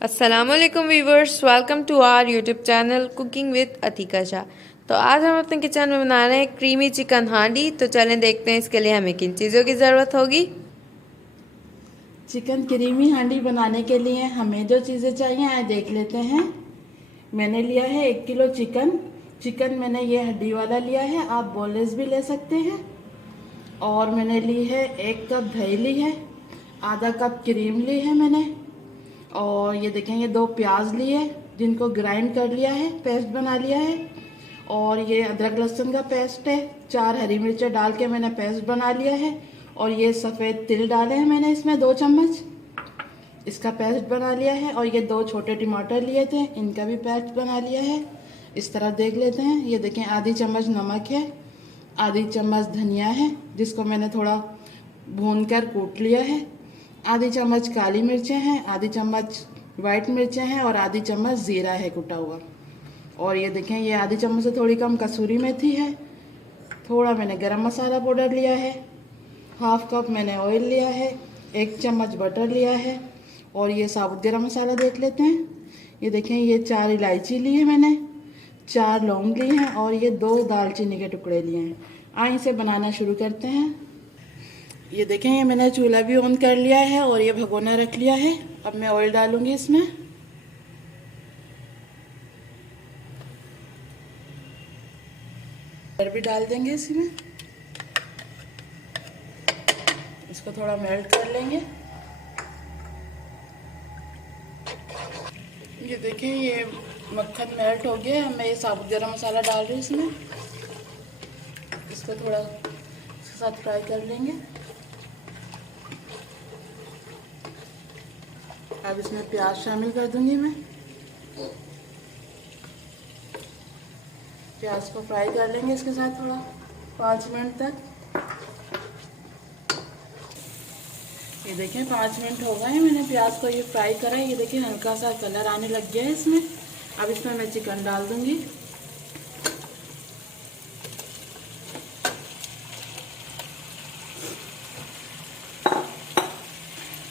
अस्सलामुअलैकुम viewers, welcome to our YouTube channel cooking with Atika Shah. तो आज हम अपने किचन में बना रहे हैं क्रीमी चिकन हांडी। तो चलें देखते हैं इसके लिए हमें किन चीज़ों की ज़रूरत होगी। चिकन क्रीमी हांडी बनाने के लिए हमें जो चीज़ें चाहिए आए देख लेते हैं। मैंने लिया है 1 किलो चिकन मैंने ये हड्डी वाला लिया है, आप बोनलेस भी ले सकते हैं। और मैंने ली है 1 कप दही ली है, आधा कप क्रीम ली है मैंने। और ये देखें, ये 2 प्याज लिए जिनको ग्राइंड कर लिया है, पेस्ट बना लिया है। और ये अदरक लहसुन का पेस्ट है, 4 हरी मिर्चें डाल के मैंने पेस्ट बना लिया है। और ये सफ़ेद तिल डाले हैं मैंने इसमें 2 चम्मच, इसका पेस्ट बना लिया है। और ये 2 छोटे टमाटर लिए थे, इनका भी पेस्ट बना लिया है। इस तरह देख लेते हैं। ये देखें, आधी चम्मच नमक है, आधी चम्मच धनिया है जिसको मैंने थोड़ा भून कर कूट लिया है, आधी चम्मच काली मिर्चें हैं, आधी चम्मच वाइट मिर्चें हैं और आधी चम्मच ज़ीरा है कुटा हुआ। और ये देखें, ये आधी चम्मच से थोड़ी कम कसूरी मेथी है। थोड़ा मैंने गरम मसाला पाउडर लिया है, हाफ कप मैंने ऑयल लिया है, 1 चम्मच बटर लिया है। और ये साबुत गरम मसाला देख लेते हैं। ये देखें, ये 4 इलायची ली है मैंने, 4 लौंग लिए हैं और ये 2 दालचीनी के टुकड़े लिए हैं। आइए इसे बनाना शुरू करते हैं। ये देखें, ये मैंने चूल्हा भी ऑन कर लिया है और ये भगोना रख लिया है। अब मैं ऑयल डालूंगी इसमें। बटर भी डाल देंगे इसमें, इसको थोड़ा मेल्ट कर लेंगे। ये देखें, ये मक्खन मेल्ट हो गया। मैं ये साबुत गरम मसाला डाल रही हूँ इसमें, इसको थोड़ा इसके साथ फ्राई कर लेंगे। अब इसमें प्याज शामिल कर दूंगी मैं। प्याज को फ्राई कर लेंगे इसके साथ थोड़ा 5 मिनट तक। ये देखें, 5 मिनट हो गए हैं, मैंने प्याज को ये फ्राई करा है। ये देखें, हल्का सा कलर आने लग गया है इसमें। अब इसमें मैं चिकन डाल दूंगी।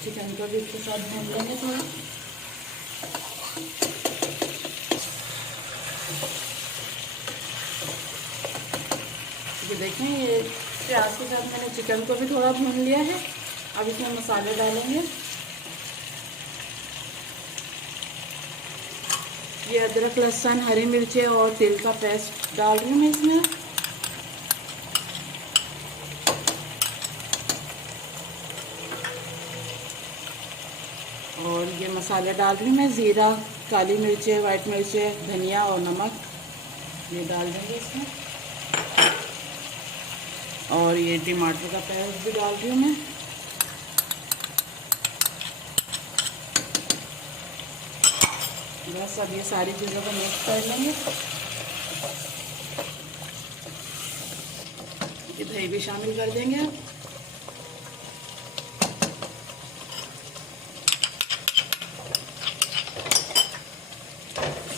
चिकन को भी इसके साथ भून लेंगे थोड़ा। ये देखें, ये प्याज के साथ मैंने चिकन को भी थोड़ा भून लिया है। अब इसमें मसाले डालेंगे। ये अदरक लहसुन हरी मिर्चें और तिल का पेस्ट डाल रही हूँ मैं इसमें। और ये मसाले डाल रही हूँ मैं, ज़ीरा, काली मिर्चें, वाइट मिर्चें, धनिया और नमक ये डाल देंगे इसमें। और ये टमाटर का पेस्ट भी डाल रही हूँ मैं। बस अब ये सारी चीज़ों को मिक्स कर लेंगे। ये दही भी शामिल कर देंगे।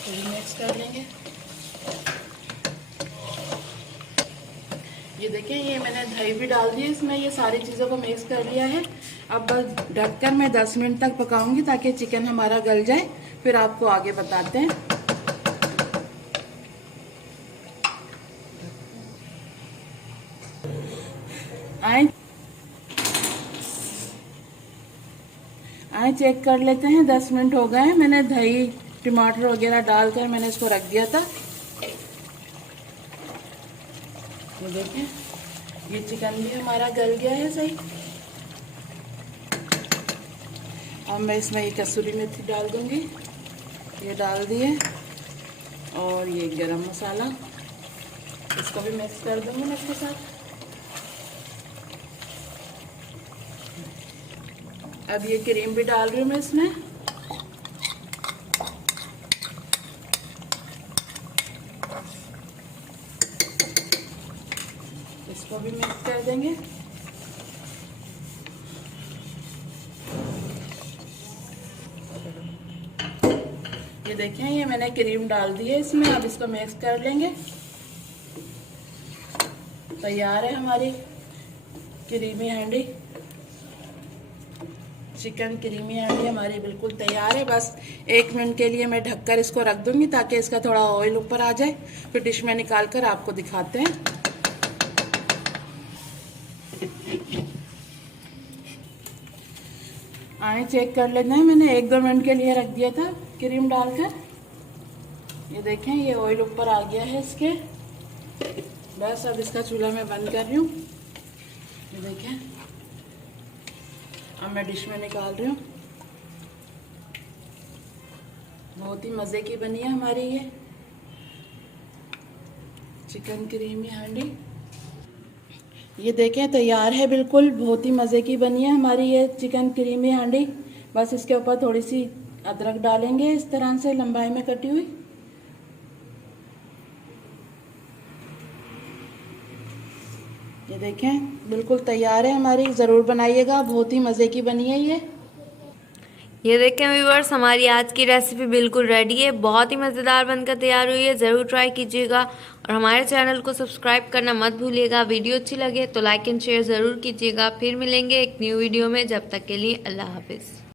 मिक्स कर लेंगे। ये देखें, ये मैंने दही भी डाल दी इसमें। ये सारी चीज़ों को मिक्स कर लिया है। अब बस ढककर मैं 10 मिनट तक पकाऊंगी ताकि चिकन हमारा गल जाए, फिर आपको आगे बताते हैं। आए चेक कर लेते हैं। 10 मिनट हो गए हैं। मैंने दही टमाटर वगैरह डालकर मैंने इसको रख दिया था। ये देखें, ये चिकन भी हमारा गल गया है सही। अब मैं इसमें ये कसूरी मेथी डाल दूंगी, ये डाल दिए। और ये गरम मसाला, इसको भी मिक्स कर दूंगी मैं इसके साथ। अब ये क्रीम भी डाल रही हूँ मैं इसमें। इसको भी मिक्स कर देंगे। ये देखें, ये मैंने क्रीम डाल दी है इसमें। अब इसको मिक्स कर लेंगे। तैयार है हमारी क्रीमी हांडी। चिकन क्रीमी हांडी हमारी बिल्कुल तैयार है। बस 1 मिनट के लिए मैं ढककर इसको रख दूंगी ताकि इसका थोड़ा ऑयल ऊपर आ जाए, फिर डिश में निकाल कर आपको दिखाते हैं। आए चेक कर लेते हैं। मैंने 1-2 मिनट के लिए रख दिया था क्रीम डालकर। ये देखें, ये ऑयल ऊपर आ गया है इसके। बस अब इसका चूल्हा मैं बंद कर रही हूँ। ये देखें, अब मैं डिश में निकाल रही हूँ। बहुत ही मज़े की बनी है हमारी ये चिकन क्रीमी हांडी। ये देखें तैयार है बिल्कुल, बहुत ही मज़े की बनी है हमारी ये चिकन क्रीमी हांडी। बस इसके ऊपर थोड़ी सी अदरक डालेंगे इस तरह से लंबाई में कटी हुई। ये देखें बिल्कुल तैयार है हमारी, ज़रूर बनाइएगा, बहुत ही मज़े की बनी है ये देखें व्यूअर्स, हमारी आज की रेसिपी बिल्कुल रेडी है, बहुत ही मज़ेदार बनकर तैयार हुई है। ज़रूर ट्राई कीजिएगा और हमारे चैनल को सब्सक्राइब करना मत भूलिएगा। वीडियो अच्छी लगे तो लाइक एंड शेयर ज़रूर कीजिएगा। फिर मिलेंगे एक न्यू वीडियो में, जब तक के लिए अल्लाह हाफिज़।